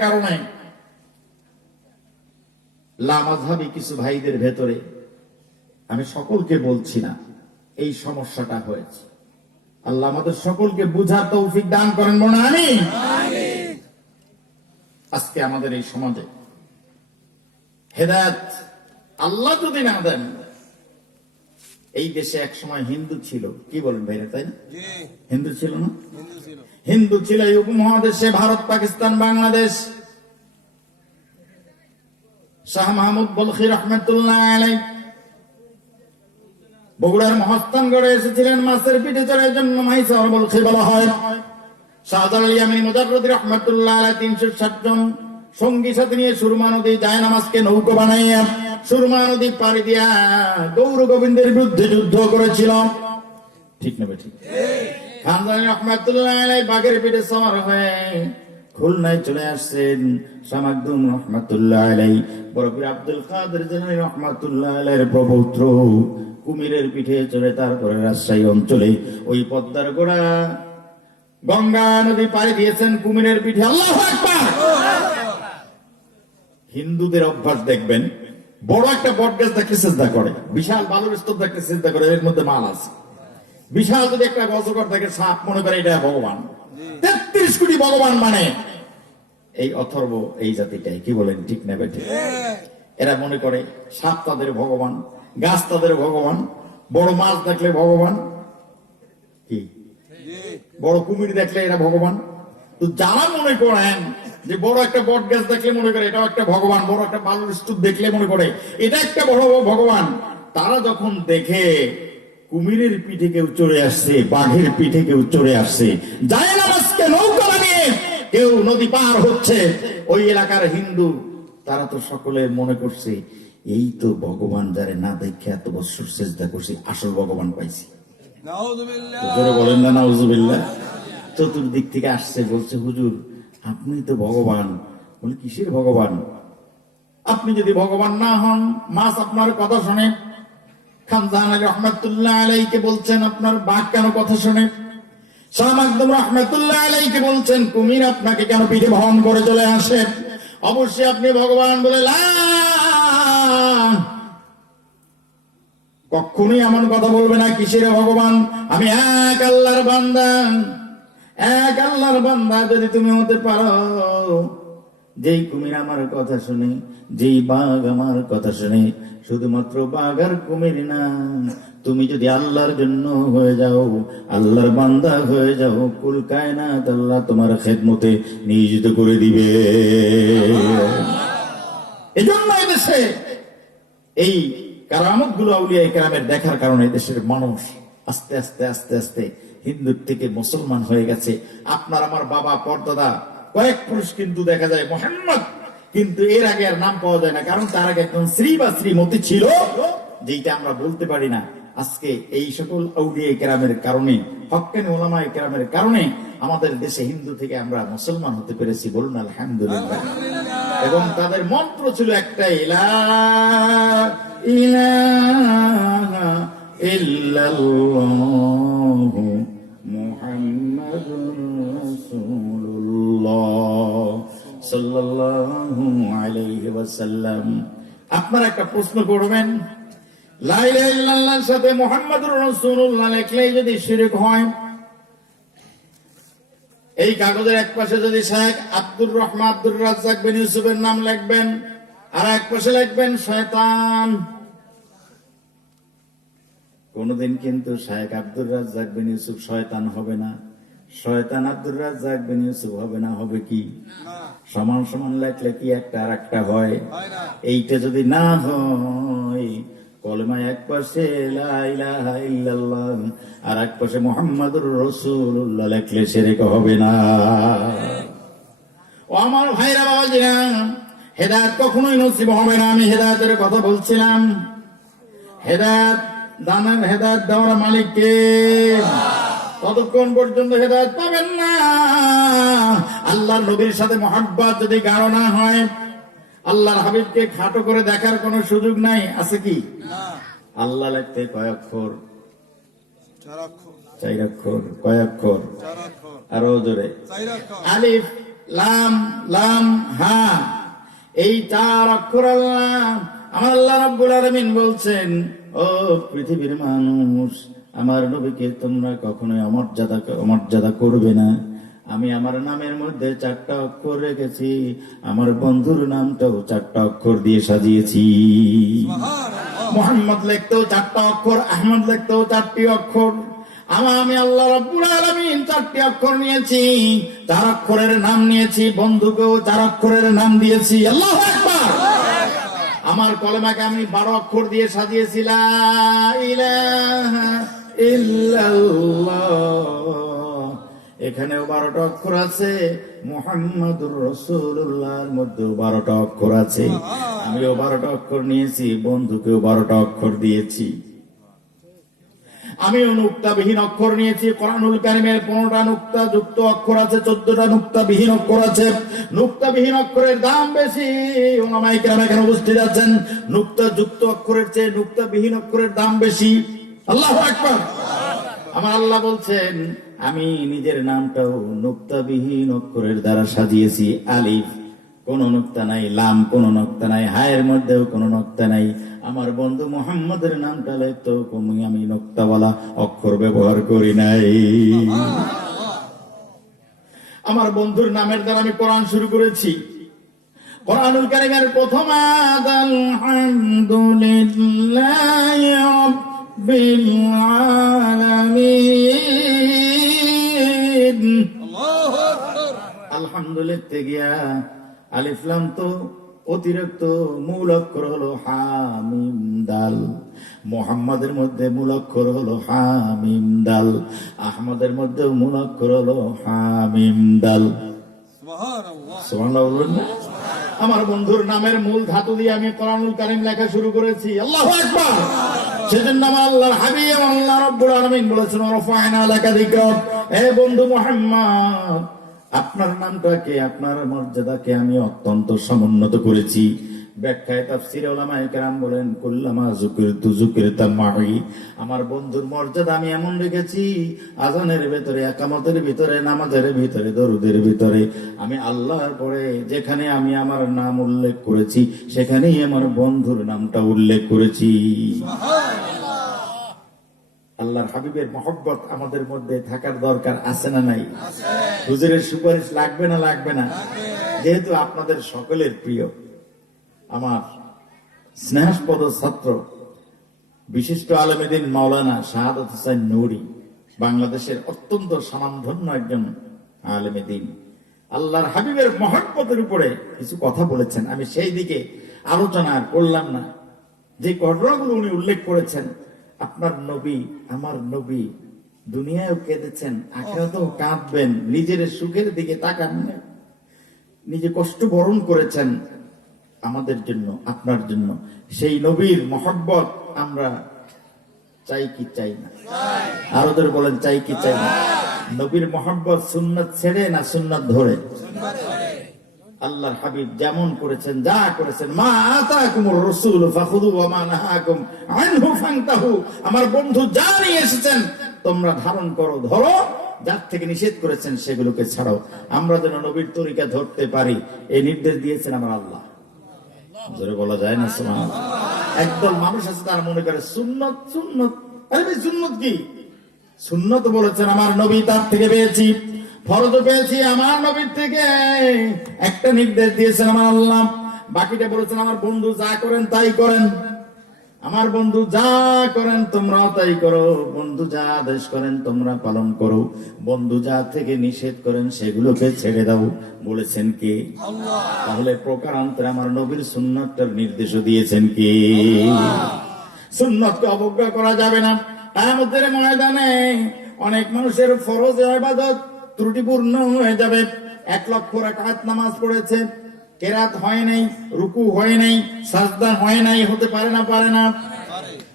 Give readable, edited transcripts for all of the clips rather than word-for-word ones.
কারণে লামাযহাবী কিছু ভাইদের ভেতরে, আমি সকলকে বলছি না, এই সমস্যাটা হয়েছে। আল্লাহ আমাদের সকলকে বুঝার তৌফিক দান করেন, বলুন আমিন। আজকে আমাদের এই সমাজে হেদায়েত আল্লাহ যদি না দেন, এই দেশে এক সময় হিন্দু ছিল, কি বলেন ভাইরা, তাই না? হিন্দু ছিল না? হিন্দু ছিল এই উপমহাদেশে, ভারত, পাকিস্তান, বাংলাদেশ। শাহ মাহমুদ বলখি রহমতুল্লাহ আলাইহি বগুড়ার মহস্তানগড়ে এসেছিলেন মাছের পিঠে চড়ার জন্য, মাইসার বলখি বলা হয়। শাহজালাল ইয়ামানী মুজাররদি রহমতুল্লাহ আলাইহি 360 জন সঙ্গী সাথে নিয়ে সুরমা নদী যায় নামাজকে নৌকো বানাইয়া সুরমা নদী পাড়ি দিয়া গৌর গোবিন্দের বিরুদ্ধে যুদ্ধ করেছিল। ঠিক না ঠিক? খানজানী রহমতুল্লাহ আলাইহি বাঘের পিঠে সওয়ার হয়ে খুলনায় চলে আসছেন। শাহ মাকদুম রহমতুল্লাহ আলাইহি বড় পীর আব্দুল কাদের জিলানী রহমতুল্লাহ আলাইহির প্রপৌত্র কুমিরের পিঠে চড়ে তারপরে রাজশাহী অঞ্চলে ওই পদ্মার গোড়া গঙ্গা নদী পাড়ি দিয়েছেন কুমিরের পিঠে। আল্লাহু আকবার। হিন্দুদের অভ্যাস দেখবেন, বড় একটা বট গাছ দেখে সিজদা করে, বিশাল বালুর স্তূপ দেখে সিজদা করে, এর মধ্যে মাল আছে। বিশাল যদি একটা অজগর দেখে সাপ মনে করে এটা ভগবান। 33 কোটি ভগবান মানে এই অথর্ব এই জাতিটাই, কি বলেন ঠিক না বেঠিক? এরা মনে করে সাপ তাদের ভগবান, গাছ তাদের ভগবান, বড় মাছ দেখলে ভগবান, কি বড় কুমির দেখলে এরা ভগবান। তো যারা মনে করেন যে বড় একটা বট গাছ দেখলে মনে করে এটাও একটা ভগবান, বড় একটা বালুর স্তূপ দেখলে মনে করে এটা একটা বড় ভগবান, তারা যখন দেখে কুমিরের পিঠে কেউ চড়ে আসছে, বাঘের পিঠে কেউ চড়ে আসছে, যায় নামাজকে নৌকা বানিয়ে কেউ নদী পার হচ্ছে, ওই এলাকার হিন্দু তারা তো সকলে মনে করছে এই তো ভগবান, যারে না দেখে এত বছর সিজদা করছি, আসল ভগবান পাইছি। নাউযুবিল্লাহ বলেন না, নাউযুবিল্লাহ। চতুর্দিক থেকে আসছে, বলছে হুজুর আপনি তো ভগবান। বলে কিসের ভগবান? আপনি যদি ভগবান না হন, মাছ আপনার কথা শোনে। খানজান আলী রহমতুল্লাহ আলাইহিকে বলছেন আপনার বাঘ কেন কথা শোনে? শাহ মাকদুম রহমতুল্লাহ আলাইহিকে বলছেন কুমির আপনাকে কেন পিঠে বহন করে চলে আসে? অবশ্যই আপনি ভগবান বলে কখনোই এমন কথা বলবে না কিসের ভগবান, আমি এক আল্লাহর বান্দা। এক আল্লাহর বান্দা যদি তুমি হতে পারো, যেই কুমির আমার কথা শুনে, যেই বাঘ আমার কথা শুনে, শুধুমাত্র বাঘ আর কুমির না, তুমি যদি আল্লাহর জন্য হয়ে যাও, আল্লাহর বান্দা হয়ে যাও, কুল কায়নাত আল্লাহ তোমার খেদমতে নিয়োজিত করে দিবে। এজন্য এদেশে এই কারামত গুলো আউলিয়া কেরামের দেখার কারণে দেশের মানুষ আস্তে আস্তে আস্তে আস্তে হিন্দুর থেকে মুসলমান হয়ে গেছে। আপনার আমার বাবা পরদাদা কয়েক পুরুষ কিন্তু দেখা যায় মোহাম্মদ, কিন্তু এর আগে আর নাম পাওয়া যায় না, কারণ তার আগে একজন শ্রী বা শ্রীমতী ছিল, যেটা আমরা বলতে পারি না। আজকে এই সকল আউলিয়া কেরামের কারণে, হক্কানি উলামায়ে কেরামের কারণে আমাদের দেশে হিন্দু থেকে আমরা মুসলমান হতে পেরেছি, বলুন আলহামদুলিল্লাহ। এবং তাদের মন্ত্র ছিল একটাই, লা ইলাহা ইল্লাল্লাহু মুহাম্মাদুর রাসূলুল্লাহ সাল্লাল্লাহু আলাইহি ওয়াসাল্লাম। আপনারা একটা প্রশ্ন করবেন, লা ইলাহা ইল্লাল্লাহর সাথে মুহাম্মাদুর রাসূলুল্লাহ লিখলেই যদি শিরক হয়, এই কাগজের এক পাশে যদি শেখ আব্দুর রহমান আব্দুর রাজ্জাক বিন ইউসুফের নাম লিখবেন, আর এক পাশে লিখবেন শয়তান, কোনদিন কিন্তু শেখ আব্দুর রাজ্জাক বিন ইউসুফ শয়তান হবে না, শয়তান আব্দুর রাজ্জাক বিন ইউসুফ হবে না। হবে কি? সমান সমান লেখলে কি একটা আর একটা হয়? এইটা যদি না হয়, কলেমা এক পাশে লা ইলাহা ইল্লাল্লাহ আর এক পাশে মুহাম্মাদুর রাসূলুল্লাহ লেখলে শিরক হবে না। ও আমার ভাইরা বাবাজিরা, হেদায়েত কখনোই নসিব হবে না। আমি হেদায়েতের কথা বলছিলাম। হেদায়েত দানের, হেদায়েত দেওয়ার মালিক কে? ততক্ষণ পর্যন্ত হেদায়েত পাবেন না, আল্লাহর নবীর সাথে মহব্বত যদি গাঢ় না হয়, আল্লাহর হাবিবকে খাটো করে দেখার কোনো সুযোগ নাই। আছে কি? আল্লাহ লিখতে কয় অক্ষর? 4 অক্ষর। কয় অক্ষর? 4 অক্ষর। আরো জোরে। আলিফ লাম লাম হা, এই 4 অক্ষর আল্লাহ আমার আল্লাহ রাব্বুল আলামিন বলছেন, ও পৃথিবীর মানুষ, আমার নবীকে তোমরা কখনোই অমর্যাদা করবে না। আমি আমার নামের মধ্যে 4টা অক্ষর রেখেছি, আমার বন্ধুর নামটাও 4টা অক্ষর দিয়ে সাজিয়েছি। মুহাম্মদ লিখতেও 4টা অক্ষর, আহমদ লিখতেও 4টি অক্ষর। আমি আল্লাহ রাব্বুল আলামিন 4টি অক্ষর নিয়েছি, 4 অক্ষরের নাম নিয়েছি, বন্ধুকেও 4 অক্ষরের নাম দিয়েছি। আল্লাহু আকবার। আমার কলেমাকে আমি 12 অক্ষর দিয়ে সাজিয়েছি, লা ইলাহা ইল্লাল্লাহ। এখানেও 12টা অক্ষর আছে, মুহাম্মাদুর রাসূলুল্লাহর মধ্যেও 12টা অক্ষর আছে। আমিও 12টা অক্ষর নিয়েছি, বন্ধুকেও 12টা অক্ষর দিয়েছি। আমিও নুক্তাবিহীন অক্ষর নিয়েছি। কোরআনুল কারীমের 15টা নুক্তা যুক্ত অক্ষর আছে, 14টা নুক্তাবিহীন অক্ষর আছে। নুক্তাবিহীন অক্ষরের দাম বেশি। উলামায়ে কেরাম এখানে উপস্থিত আছেন। নুক্তা যুক্ত অক্ষরের চেয়ে নুক্তাবিহীন অক্ষরের দাম বেশি। আল্লাহু আকবার। আমার আল্লাহ বলছেন, আমি নিজের নামটাও নুক্তাবিহীন অক্ষরের দ্বারা সাজিয়েছি। আলিফ কোন নুক্তা নাই, লাম কোন নুক্তা নাই, হায়ের মধ্যেও কোন নুক্তা নাই। আমার বন্ধু মুহাম্মদের নামটা লিখতো আমি নুক্তাওয়ালা অক্ষর ব্যবহার করি নাই। আমার বন্ধুর নামের দ্বারা আমি কোরআন শুরু করেছি। কোরআনুল কারীমের প্রথম আয়াত, আলহামদুলিল্লাহি রাব্বিল আলামিন। আল্লাহু আকবার। আলহামদুলিল্লাহ গিয়া আলিফ লাম তো অতিরিক্ত, মূল অক্ষর হলো হা মিম দাল। মুহাম্মাদের মধ্যে মূল অক্ষর হলো হা মিম দাল, আহমদের মধ্যে মূল অক্ষর হলো হা মিম দাল। সুবহানাল্লাহ, সুবহানাল্লাহ বলুন না। আমার বন্ধুর নামের মূল ধাতু দিয়ে আমি কোরআনুল কারীম লেখা শুরু করেছি। আল্লাহু আকবার। সেজন্য আমার আল্লাহর হাবিব আল্লাহ রাব্বুল আলামিন বলেছেন, রাফা'না লাকা যিকরাক। হে বন্ধু মুহাম্মদ, আপনার নামটাকে, আপনার মর্যাদাকে আমি অত্যন্ত সমুন্নত করেছি। ব্যাখ্যায় তাফসীরে উলামায়ে কেরাম বলেন, কুল্লামা যুকিরতু যুকিরতা মাই। আমার বন্ধুর মর্যাদা আমি এমন রেখেছি, আযানের ভিতরে, ইকামতের ভিতরে, নামাজের ভিতরে, দরুদের ভিতরে, আমি আল্লাহর পরে যেখানে আমি আমার নাম উল্লেখ করেছি, সেখানেই আমার বন্ধুর নামটা উল্লেখ করেছি। আল্লাহর হাবিবের মহব্বত আমাদের মধ্যে থাকার দরকার আছে না নাই? হুজুরের সুপারিশ লাগবে না লাগবে না? যেহেতু আপনাদের সকলের প্রিয়, আমার স্নেহাস্পদ ছাত্র বিশিষ্ট আলেমে দ্বীন মাওলানা শাহাদাত হোসেন নুরী, বাংলাদেশের অত্যন্ত স্বনামধন্য একজন আলেমে দ্বীন, আল্লাহর হাবিবের মহব্বতের উপরে কিছু কথা বলেছেন। আমি সেই দিকে আলোচনা করলাম না। যে ঘটনাগুলো উনি উল্লেখ করেছেন, আপনার নবী, আমার নবী দুনিয়ায়ও কেঁদেছেন, আখিরাতেও কাঁদবেন, নিজের সুখের দিকে তাকান না, নিজে কষ্ট বরণ করেছেন আমাদের জন্য, আপনার জন্য। সেই নবীর মহব্বত আমরা চাই কি চাই না? আরো ধরে বলেন, চাই কি চাই না? নবীর মহব্বত সুন্নাত ছেড়ে না সুন্নাত ধরে? আল্লাহর হাবিব যেমন করেছেন, যা করেছেন, মা আতাকুমুর রাসূল ফাখুযু ওয়া মা নাহাকুম আনহু ফান্তাহু। আমার বন্ধু যা নিয়ে এসেছেন তোমরা ধারণ করো, ধরো, যার থেকে নিষেধ করেছেন সেগুলোকে ছাড়াও। আমরা যেন নবীর তরিকা ধরতে পারি, এই নির্দেশ দিয়েছেন আমার আল্লাহ। জোরে বলা যায় না সুবহানাল্লাহ? একদল মানুষ আছে, তারা মনে করে সুন্নত সুন্নত। আরে ভাই, সুন্নত কি? সুন্নত বলেছেন আমার নবী, তার থেকে পেয়েছি। ফরজ পেয়েছি আমার নবীর থেকে। একটা নির্দেশ দিয়েছেন আমার আল্লাহ, বাকিটা বলেছেন আমার বন্ধু যা করেন তাই করেন। আমার বন্ধু যা করেন তোমরাও তাই করো, বন্ধু যা আদেশ করেন তোমরা পালন করো, বন্ধু যা থেকে নিষেধ করেন সেগুলোকে ছেড়ে দাও। বলেছেন কে? আল্লাহ। তাহলে প্রকারান্তরে আমার নবীর সুন্নাতটার নির্দেশও দিয়েছেন কে? সুন্নাতকে অবজ্ঞা করা যাবে না। কিয়ামতের ময়দানে অনেক মানুষের ফরজ ইবাদত ত্রুটিপূর্ণ হয়ে যাবে। 1 লক্ষ রাকাত নামাজ পড়েছে, কেরাত হয় নাই, রুকু হয় নাই, সাজদা হয় নাই, হতে পারে না? পারে না?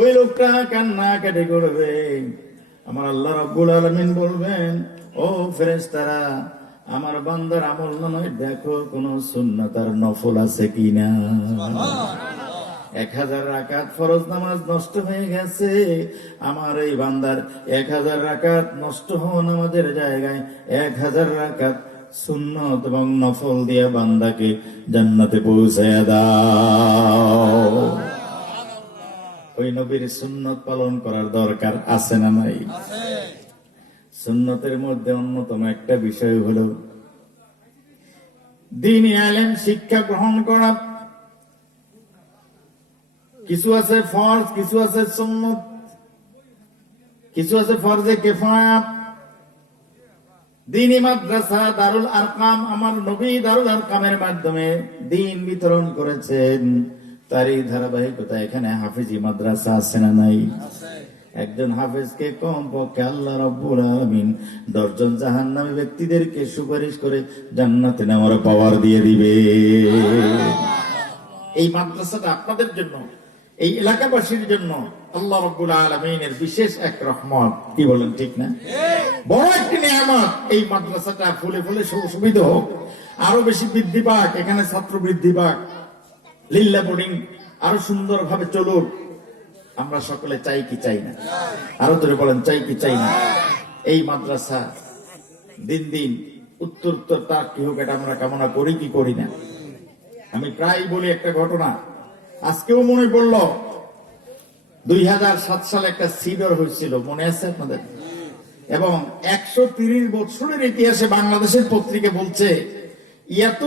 ওই লোকটা কান্না কেটে করবে। আমার আল্লাহ রাব্বুল আলামিন বলবেন, ও ফেরেশতারা, আমার বান্দার আমল নামায় দেখো কোন সুন্নাত আর নফল আছে কিনা। 1000 রাকাত ফরজ নামাজ নষ্ট হয়ে গেছে। আমার এই বান্দার 1000 রাকাত নষ্ট হওয়া নামাজের জায়গায় 1000 রাকাত সুন্নত এবং নফল দিয়া বান্দাকে জান্নাতে পৌঁছায় দাও। ওই নবীর সুন্নত পালন করার দরকার আছে না নাই? সুন্নতের মধ্যে অন্যতম একটা বিষয় হলো দ্বীনি ইলম শিক্ষা গ্রহণ করা। কিছু আছে ফরজ, কিছু আছে সুন্নত, কিছু আছে ফরজে কিফায়া। দ্বীনি মাদ্রাসা দারুল আরকাম, আমার নবী দারুল আরকামের মাধ্যমে দ্বীন বিতরণ করেছেন। তারই ধারাবাহিকতা এখানে হাফেজি মাদ্রাসা আছে না নাই? একজন হাফেজকে কমপক্ষে আল্লাহ রাব্বুল আলামিন 10 জন জাহান্নামী ব্যক্তিদেরকে সুপারিশ করে জান্নাতে নেওয়ার পাওয়ার দিয়ে দিবে। এই মাদ্রাসাটা আপনাদের জন্য, এই এলাকাবাসীর জন্য আল্লাহ রাব্বুল আলামিনের বিশেষ এক রহমত। কি বলেন, ঠিক না? বড় একটি নিয়ামত। এই মাদ্রাসাটা ফুলে ফুলে সুবিধা হোক, আরো বেশি বৃদ্ধি পাক, এখানে ছাত্র বৃদ্ধি পাক, লিল্লা বোর্ডিং আরো সুন্দর ভাবে চলুক। আমরা সকলে চাই কি চাই না? আরো ধরে বলেন, চাই কি চাই না? এই মাদ্রাসা দিন দিন উত্তর তার কি হোক, এটা আমরা কামনা করি কি করি না? আমি প্রায় বলি একটা ঘটনা, আজকেও মনে পড়ল। 2007 সালে একটা সিডর হয়েছিল, মনে আছে আপনাদের? এবং 130 বছরের ইতিহাসে বাংলাদেশের পত্রিকা বলছে এত